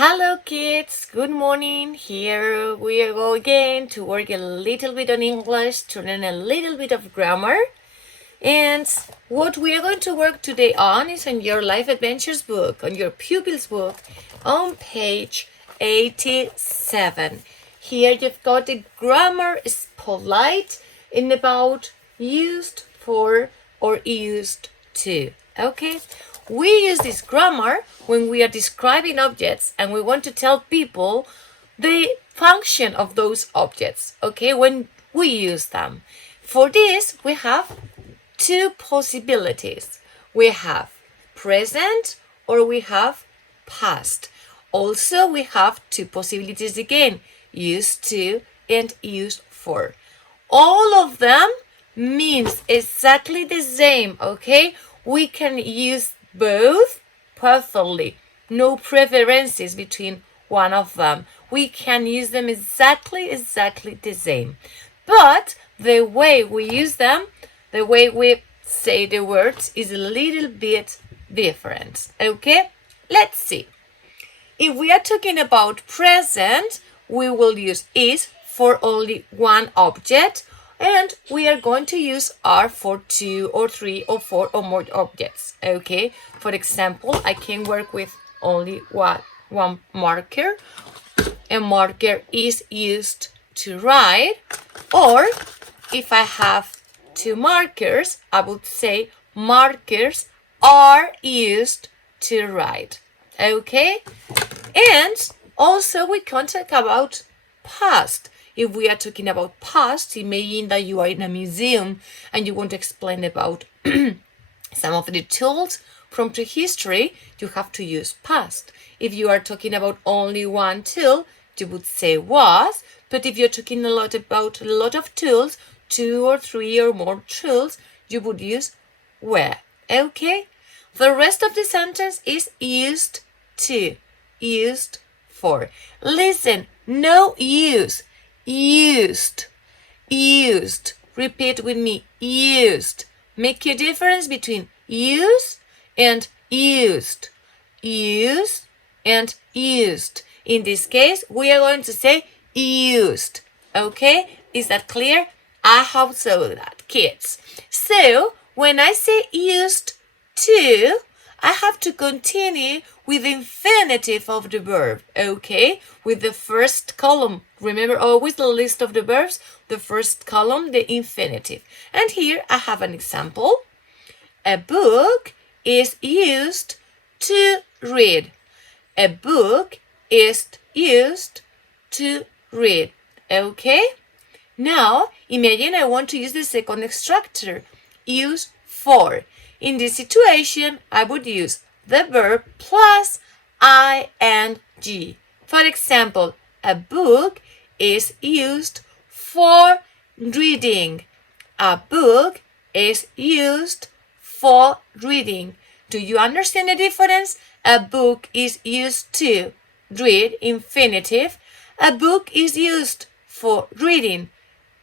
Hello kids, good morning. Here we go again to work a little bit on English, to learn a little bit of grammar. And what we are going to work today on is on your Life Adventures book, on your pupils book, on page 87. Here you've got the grammar is polite in about used for or used to. Okay? We use this grammar when we are describing objects and we want to tell people the function of those objects, okay, when we use them. For this, we have two possibilities. We have present or we have past. Also, we have two possibilities again, used to and used for. All of them means exactly the same, okay? We can use both perfectly. No preferences between one of them. We can use them exactly the same. But the way we use them, the way we say the words is a little bit different. Okay? Let's see. If we are talking about present, we will use is for only one object, and we are going to use are for two or three or four or more objects. Okay, for example, I can work with only one marker. A marker is used to write, or if I have two markers, I would say markers are used to write. Okay, and also we can talk about past. If we are talking about past, imagine that you are in a museum and you want to explain about some of the tools from prehistory, you have to use past. If you are talking about only one tool, you would say was, but if you're talking about a lot of tools, two or three or more tools, you would use were. Okay? The rest of the sentence is used to, used for. Listen, no use. Used, used. Repeat with me, used. Make a difference between use and used. Use and used. In this case, we are going to say used. Okay? Is that clear? I hope so, that kids. So, when I say used to, I have to continue with the infinitive of the verb, okay? With the first column. Remember always the list of the verbs, the first column, the infinitive. And here I have an example. A book is used to read. A book is used to read, okay? Now, imagine I want to use the second structure, use for. In this situation, I would use the verb plus ing. For example, a book is used for reading. A book is used for reading. Do you understand the difference? A book is used to read, infinitive. A book is used for reading,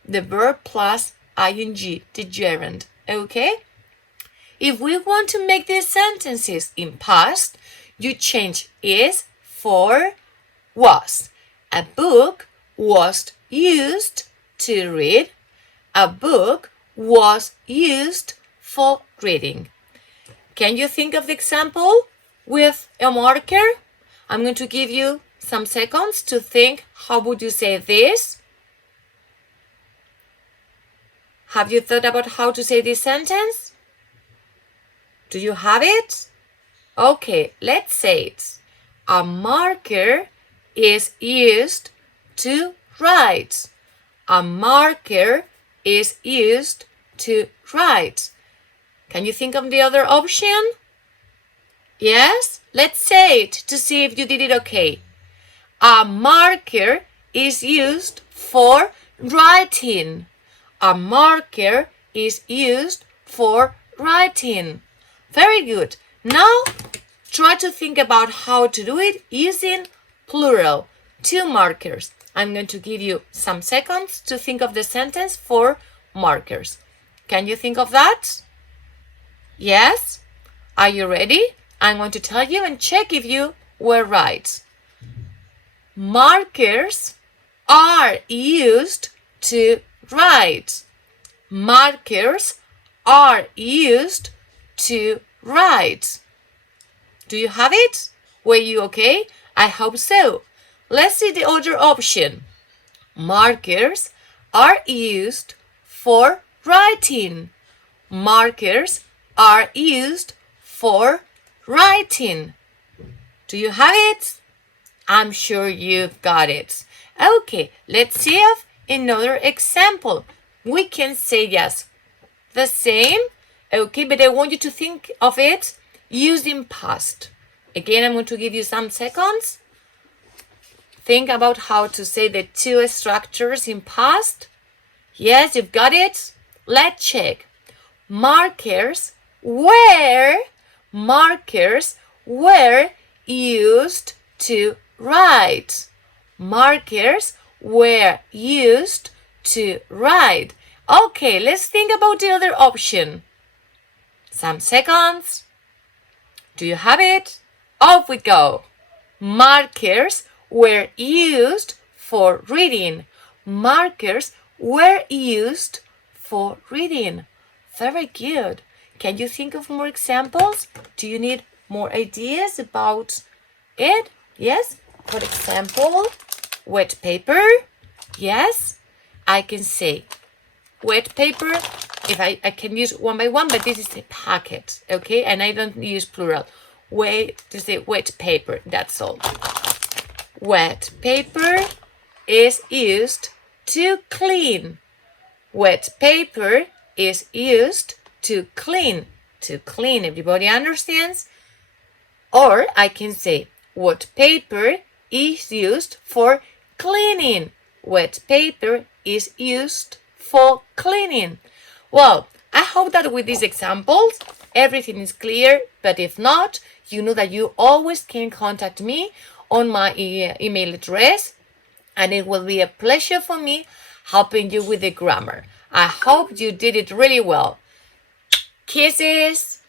the verb plus ing, the gerund. Okay? If we want to make these sentences in past, you change is for was. A book was used to read. A book was used for reading. Can you think of the example with a marker? I'm going to give you some seconds to think. How would you say this? Have you thought about how to say this sentence? Do you have it? Okay, let's say it. A marker is used to write. A marker is used to write. Can you think of the other option? Yes? Let's say it to see if you did it okay. A marker is used for writing. A marker is used for writing. Very good. Now, try to think about how to do it using plural, two markers. I'm going to give you some seconds to think of the sentence for markers. Can you think of that? Yes? Are you ready? I'm going to tell you and check if you were right. Markers are used to write. Markers are used to write. Do you have it? Were you okay? I hope so. Let's see the other option. Markers are used for writing. Markers are used for writing. Do you have it? I'm sure you've got it. Okay, let's see another example. We can say yes, the same. Okay, but I want you to think of it using past. Again, I'm going to give you some seconds. Think about how to say the two structures in past. Yes, you've got it. Let's check. Markers were used to write. Markers were used to write. Okay, let's think about the other option. Some seconds. Do you have it? Off we go. Markers were used for reading. Markers were used for reading. Very good. Can you think of more examples? Do you need more ideas about it? Yes? For example, wet paper. Yes? I can say wet paper. If I can use one by one, but this is a packet, okay? And I don't use plural. To say wet paper, that's all. Wet paper is used to clean. Wet paper is used to clean. To clean, everybody understands? Or I can say wet paper is used for cleaning. Wet paper is used for cleaning. Well, I hope that with these examples, everything is clear, but if not, you know that you always can contact me on my email address, and it will be a pleasure for me helping you with the grammar. I hope you did it really well. Kisses!